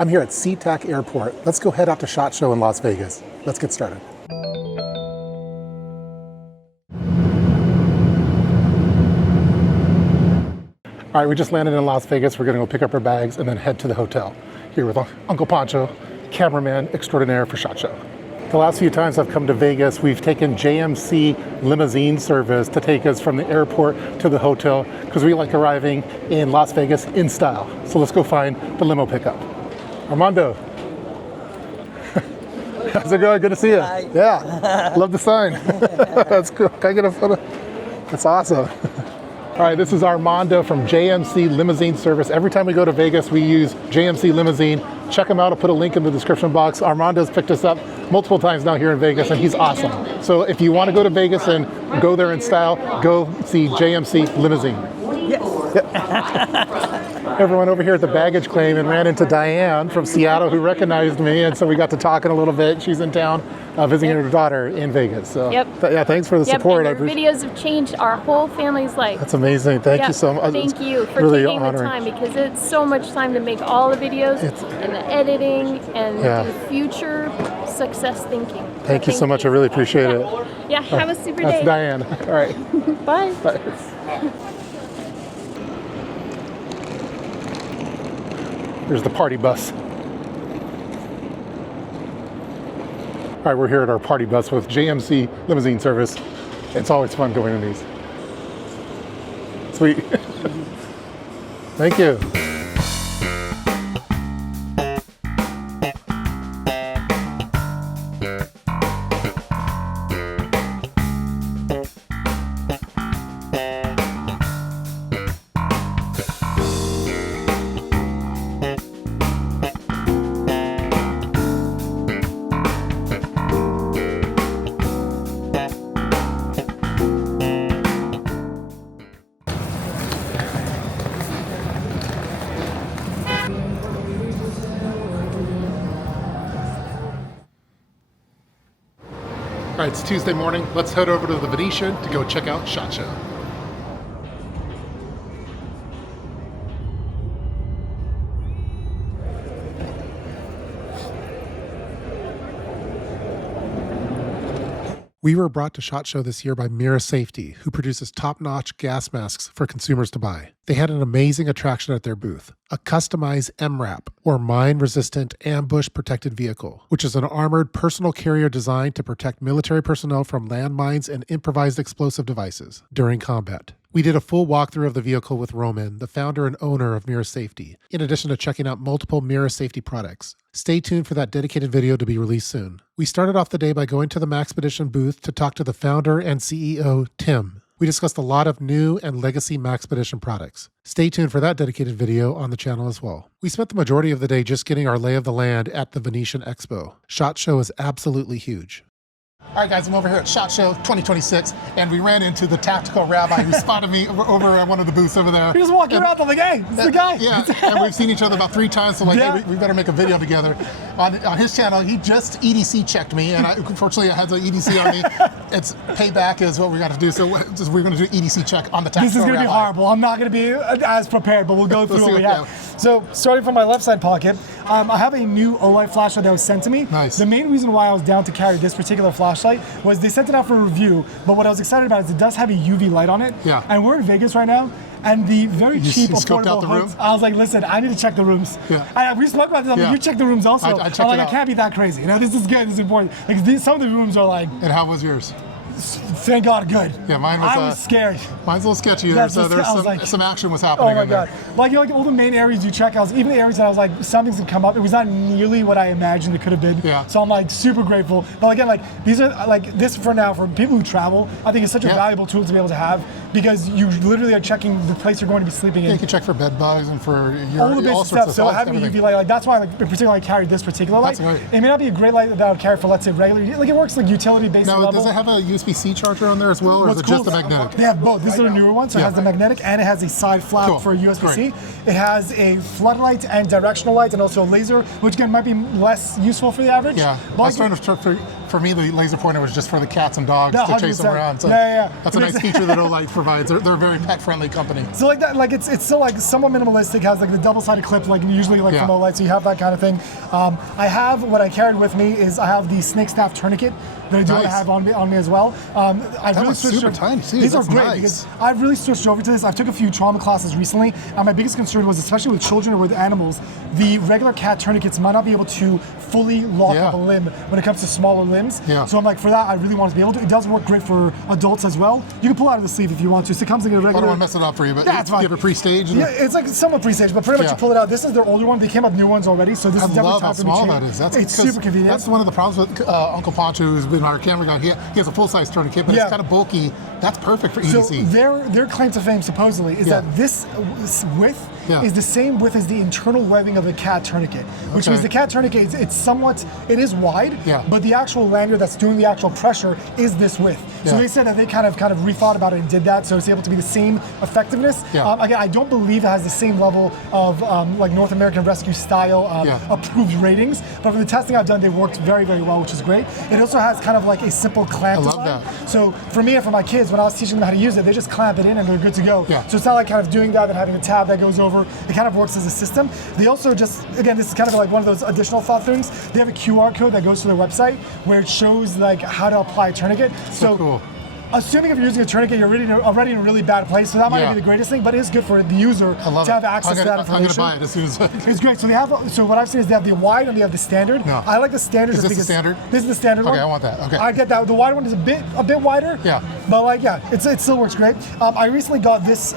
I'm here at SeaTac Airport. Let's go head out to SHOT Show in Las Vegas. Let's get started. All right, we just landed in Las Vegas. We're gonna go pick up our bags and then head to the hotel. Here with Uncle Pancho, cameraman extraordinaire for SHOT Show. The last few times I've come to Vegas, we've taken JMC limousine service to take us from the airport to the hotel because we like arriving in Las Vegas in style. So let's go find the limo pickup. Armando. How's it going? Good to see you. Hi. Yeah, love the sign. That's cool. Can I get a photo? That's awesome. All right, this is Armando from JMC Limousine Service. Every time we go to Vegas, we use JMC Limousine. Check him out. I'll put a link in the description box. Armando's picked us up multiple times now here in Vegas, and he's awesome. So if you want to go to Vegas and go there in style, go see JMC Limousine. Yes. Yep. Everyone over here at the baggage claim and ran into Diane from Seattle who recognized me, and so we got to talking a little bit. She's in town visiting her daughter in Vegas. So yeah, thanks for the support. And your videos have changed our whole family's life. That's amazing. Thank you so much. Thank you for really taking the time, because it's so much time to make all the videos and the editing and do future success thinking. Thank you so much. I really appreciate it. Yeah, have a super day. That's Diane. All right. Bye. Bye. Here's the party bus. All right, we're here at our party bus with JMC Limousine Service. It's always fun going in these. Sweet. Thank you. All right, it's Tuesday morning. Let's head over to the Venetian to go check out SHOT Show. We were brought to SHOT Show this year by MIRA Safety, who produces top-notch gas masks for consumers to buy. They had an amazing attraction at their booth, a customized MRAP, or Mine-Resistant Ambush-Protected Vehicle, which is an armored personal carrier designed to protect military personnel from landmines and improvised explosive devices during combat. We did a full walkthrough of the vehicle with Roman, the founder and owner of MIRA Safety, in addition to checking out multiple MIRA Safety products. Stay tuned for that dedicated video to be released soon. We started off the day by going to the Maxpedition booth to talk to the founder and CEO, Tim. We discussed a lot of new and legacy Maxpedition products. Stay tuned for that dedicated video on the channel as well. We spent the majority of the day just getting our lay of the land at the Venetian Expo. SHOT Show is absolutely huge. All right, guys, I'm over here at SHOT Show 2026, and we ran into the tactical rabbi who spotted me over at one of the booths over there. He was walking around, I'm like, hey, it's the guy. Yeah, and we've seen each other about 3 times, so like, hey, we better make a video together. On his channel, he just EDC checked me, and unfortunately I had the EDC on me. It's payback is what we got to do, so we're going to do EDC check on the tactical rabbi. This is going to be horrible. I'm not going to be as prepared, but we'll go through what we have. So, starting from my left side pocket, I have a new Olight flashlight that was sent to me. Nice. The main reason why I was down to carry this particular flashlight was they sent it out for review, but what I was excited about is it does have a UV light on it. Yeah. And we're in Vegas right now, and the very cheap, scoped out affordable the hoods, room? I was like, listen, I need to check the rooms. Yeah. We spoke about this, I'm like, you check the rooms also. I checked I'm like, it out. I can't be that crazy. You know, this is good, this is important. Like, some of the rooms are like... And how was yours? Thank God, good. Yeah, mine was. I was scared. Mine's a little sketchy there, so there's some action was happening. Oh my in there. God! Like, you know, like all the main areas you check out, even the areas that I was like, something's gonna come up. It was not nearly what I imagined it could have been. Yeah. So I'm like super grateful. But again, like these are like this for now for people who travel. I think it's such a valuable tool to be able to have because you literally are checking the place you're going to be sleeping in. You can check for bed bugs and for all the basic stuff. So having a UV light, like that's why I in particular I carried this particular light. That's right. It may not be a great light that I would carry for, let's say, regular. Like it works like utility basic level. Now, does it have a USB-C charger on there as well, or is it just the magnetic? They have both. This is a newer one, so it has the magnetic and it has a side flap for USB-C. It has a floodlight and directional light and also a laser, which again might be less useful for the average. Yeah, I was trying to for me, the laser pointer was just for the cats and dogs No, to chase them 100%. around. So Yeah. that's a nice feature that Olight provides. They're a very pet-friendly company. So like that, like it's still like somewhat minimalistic. Has like the double-sided clip, like usually like from Olight. So you have that kind of thing. I have what I carried with me is I have the snake staff tourniquet that I do want to have on me as well. I've really switched super tiny too. These are great nice. because I've really switched over to this. I've took a few trauma classes recently, and my biggest concern was, especially with children or with animals, the regular cat tourniquets might not be able to fully lock up a limb when it comes to smaller limbs. So I'm like, for that, I really want to be able to. It does work great for adults as well. You can pull out of the sleeve if you want to. So it comes in a regular. I don't want to mess it up for you, but that's fine. You have a pre-stage? Yeah, it's like somewhat pre-staged, but pretty much you pull it out. This is their older one. They came up new ones already, so this is definitely time for me to change. I love how small that is. It's super convenient. That's one of the problems with Uncle Poncho, who's been our camera guy. He has a full-size tourniquet, but it's kind of bulky. That's perfect for EDC. So their claim to fame supposedly is that this width is the same width as the internal webbing of a cat tourniquet, which means the cat tourniquet, it is wide, but the actual lanyard that's doing the actual pressure is this width. So they said that they kind of rethought about it and did that, so it's able to be the same effectiveness. Again, I don't believe it has the same level of like North American Rescue style approved ratings, but for the testing I've done, they worked very, very well, which is great. It also has kind of like a simple clamp design. I love that. So for me and for my kids, when I was teaching them how to use it, they just clamp it in and they're good to go. So it's not like kind of doing that and having a tab that goes over. It kind of works as a system. They also just, again, this is kind of like one of those additional thought things. They have a QR code that goes to their website where it shows like how to apply a tourniquet. So cool. Assuming if you're using a tourniquet, you're already in a really bad place, so that might not be the greatest thing, but it is good for the user to have access to that information. I'm going to buy it as soon as it's great. So they have. So what I've seen is they have the wide and they have the standard. I like the standard. Is this the standard? This is the standard one. Okay, I want that. Okay. I get that. The wide one is a bit wider. But like, it still works great. I recently got this.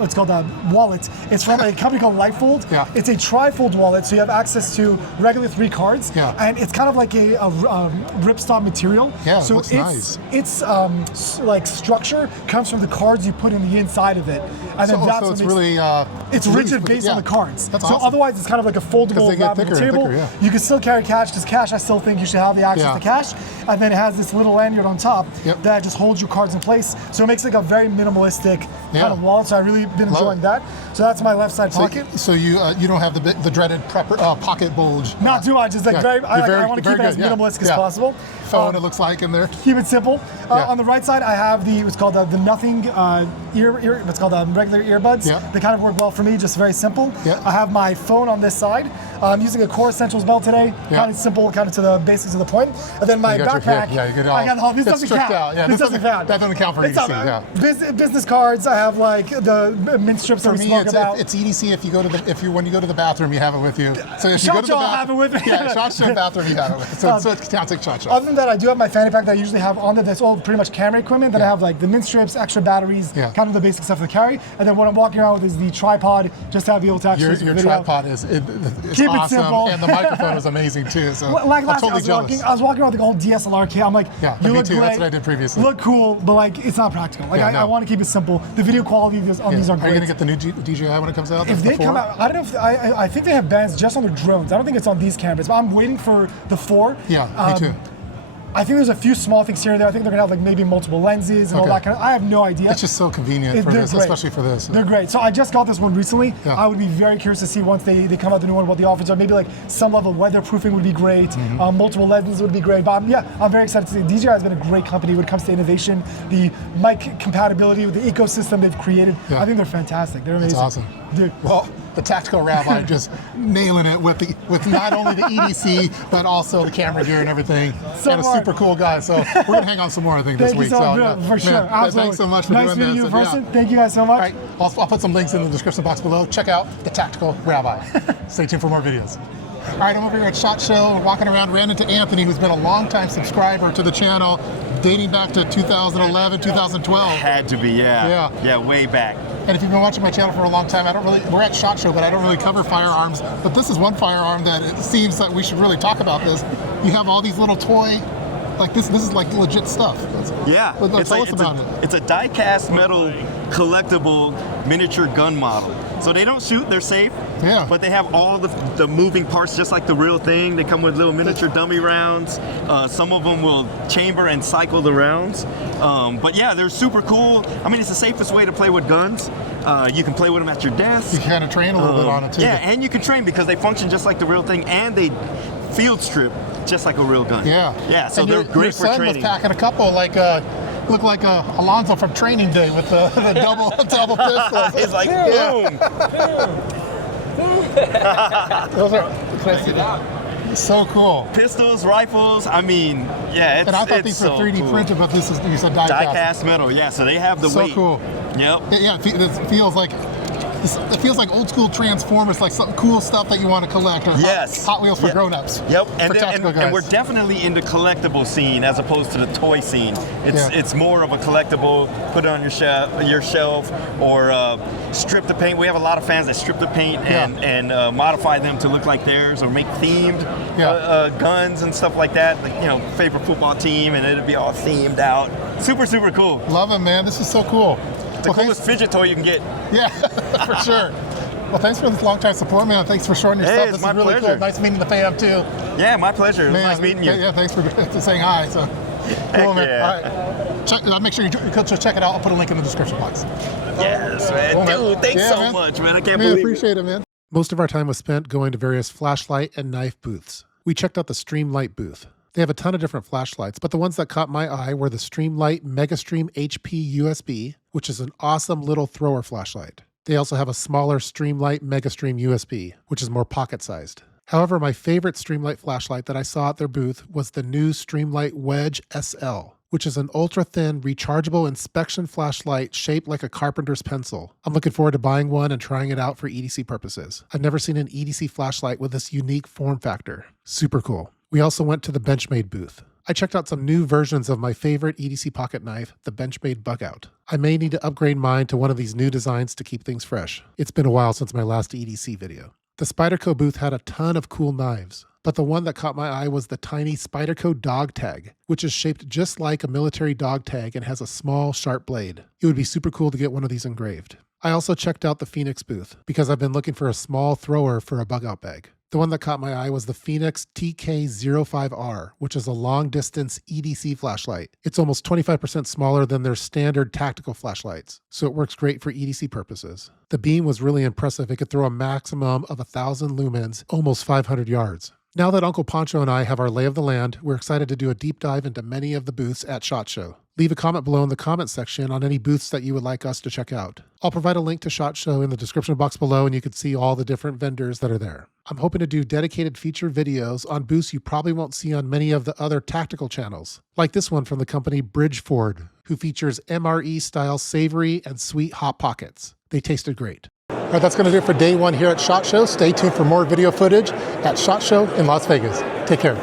It's called a wallet. It's from a company called Lightfold. It's a tri-fold wallet, so you have access to regular 3 cards, and it's kind of like a ripstop material. So looks nice. It's like structure comes from the cards you put in the inside of it, and then that's it's really it's rigid based on the cards. That's so awesome. Otherwise, it's kind of like a foldable wrap on the table. You can still carry cash because cash, I still think you should have the access to cash, and then it has this little lanyard on top that just holds your cards in place. So it makes like a very minimalistic kind of wallet. So I really been enjoying that. So that's my left side pocket. So you don't have the dreaded pocket bulge. Not too much. Just like I want to keep it as minimalistic as possible. Phone it looks like in there. Keep it simple. On the right side, I have what's called the nothing what's called regular earbuds. They kind of work well for me, just very simple. I have my phone on this side. I'm using a Core Essentials belt today. Kind of simple, kind of to the basics of the point. And then my backpack. I got this doesn't count. This doesn't count. That doesn't count for EDC. Business cards. I have like the mint strips that we spoke about. It's EDC when you go to the bathroom, you have it with you. So if you go to the bathroom, have it with me. Shot show bathroom, you have it with you. So it counts like shot show. Other than that, I do have my fanny pack that I usually have on that's all pretty much camera equipment. Then I have like the mint strips, extra batteries, kind of the basic stuff to carry. And then what I'm walking around with is the tripod, just to be able to actually your tripod is keep awesome, it simple. and the microphone is amazing too. So like I'm totally jealous. I was walking around with the old DSLR kit. I'm like, you look too. great. That's what I did previously. Look cool, but like it's not practical. Like I want to keep it simple. The video quality on these are great. Are you gonna get the new DJI when it comes out? If they come out, I don't know if I think they have bands just on their drones. I don't think it's on these cameras, but I'm waiting for the 4. Me too. I think there's a few small things here and there. I think they're gonna have like maybe multiple lenses and all that kind of. I have no idea. It's just so convenient for this, especially for this. They're great. So I just got this one recently. I would be very curious to see once they come out the new one what the offers are. Maybe like some level of weatherproofing would be great. Multiple lenses would be great. But I'm very excited to see. DJI has been a great company when it comes to innovation, the mic compatibility with the ecosystem they've created. I think they're fantastic. They're amazing. That's awesome. Dude. Well, the Tactical Rabbi just nailing it with not only the EDC but also the camera gear and everything. And a super cool guy. So we're gonna hang on some more, I think, this week. For sure. Absolutely. Thanks so much for doing this. Nice meeting you in person. Thank you guys so much. All right, I'll put some links in the description box below. Check out the Tactical Rabbi. Stay tuned for more videos. All right, I'm over here at SHOT Show, walking around, ran into Anthony, who's been a longtime subscriber to the channel, dating back to 2011, 2012. Had to be, yeah, way back. And if you've been watching my channel for a long time, we're at SHOT Show, but I don't really cover firearms. But this is one firearm that it seems that we should really talk about this. You have all these little toy, like this is like legit stuff. Tell us about it. It's a die-cast metal collectible miniature gun model. So they don't shoot, they're safe. But they have all the moving parts just like the real thing. They come with little miniature dummy rounds. Some of them will chamber and cycle the rounds. But yeah, they're super cool. I mean, it's the safest way to play with guns. You can play with them at your desk. You can kind of train a little bit on it too. Yeah, and you can train because they function just like the real thing, and they field strip just like a real gun. Yeah. Yeah, so and they're your great for son training. was packing a couple, like, looked like Alonzo from Training Day with the double pistols. He's like, boom. Those are, can I see that? So cool. Pistols, rifles, I mean, yeah, it's And I thought these were so 3D cool. printed, but this is, you said die Die cast. cast metal, yeah, so they have the So weight. cool. Yep. Yeah, it feels like it feels like old school Transformers, like some cool stuff that you want to collect. Or Yes. Hot Wheels for grown-ups. Yep, For and tactical guys. we're definitely in the collectible scene as opposed to the toy scene. It's more of a collectible, put it on your shelf, or strip the paint. We have a lot of fans that strip the paint and modify them to look like theirs, or make themed guns and stuff like that. Like, you know, favorite football team, and it'll be all themed out. Super, super cool. Love it, man. This is so cool. The coolest fidget toy you can get. Yeah, for sure. Well, thanks for this long-time support, man. Thanks for showing your stuff. It's This my is really pleasure. cool. Nice meeting the fam, too. Yeah, my pleasure. It was Man, nice meeting you. Yeah, thanks for saying hi. So, cool, man. yeah. All right. Make sure you check it out. I'll put a link in the description box. Yes, man. Cool, man. Dude, thanks Yeah, so man. much, man. I can't Man, believe appreciate it, man. Most of our time was spent going to various flashlight and knife booths. We checked out the Streamlight booth. They have a ton of different flashlights, but the ones that caught my eye were the Streamlight Megastream HP USB, which is an awesome little thrower flashlight. They also have a smaller Streamlight Megastream USB, which is more pocket-sized. However, my favorite Streamlight flashlight that I saw at their booth was the new Streamlight Wedge SL, which is an ultra-thin, rechargeable inspection flashlight shaped like a carpenter's pencil. I'm looking forward to buying one and trying it out for EDC purposes. I've never seen an EDC flashlight with this unique form factor. Super cool. We also went to the Benchmade booth. I checked out some new versions of my favorite EDC pocket knife, the Benchmade Bugout. I may need to upgrade mine to one of these new designs to keep things fresh. It's been a while since my last EDC video. The Spyderco booth had a ton of cool knives, but the one that caught my eye was the tiny Spyderco dog tag, which is shaped just like a military dog tag and has a small, sharp blade. It would be super cool to get one of these engraved. I also checked out the Fenix booth because I've been looking for a small thrower for a bug out bag. The one that caught my eye was the Fenix TK05R, which is a long-distance EDC flashlight. It's almost 25% smaller than their standard tactical flashlights, so it works great for EDC purposes. The beam was really impressive. It could throw a maximum of 1,000 lumens, almost 500 yards. Now that Uncle Poncho and I have our lay of the land, we're excited to do a deep dive into many of the booths at SHOT Show. Leave a comment below in the comment section on any booths that you would like us to check out. I'll provide a link to SHOT Show in the description box below, and you can see all the different vendors that are there. I'm hoping to do dedicated feature videos on booths you probably won't see on many of the other tactical channels, like this one from the company Bridgeford, who features MRE-style savory and sweet hot pockets. They tasted great. All right, that's going to do it for day one here at SHOT Show. Stay tuned for more video footage at SHOT Show in Las Vegas. Take care.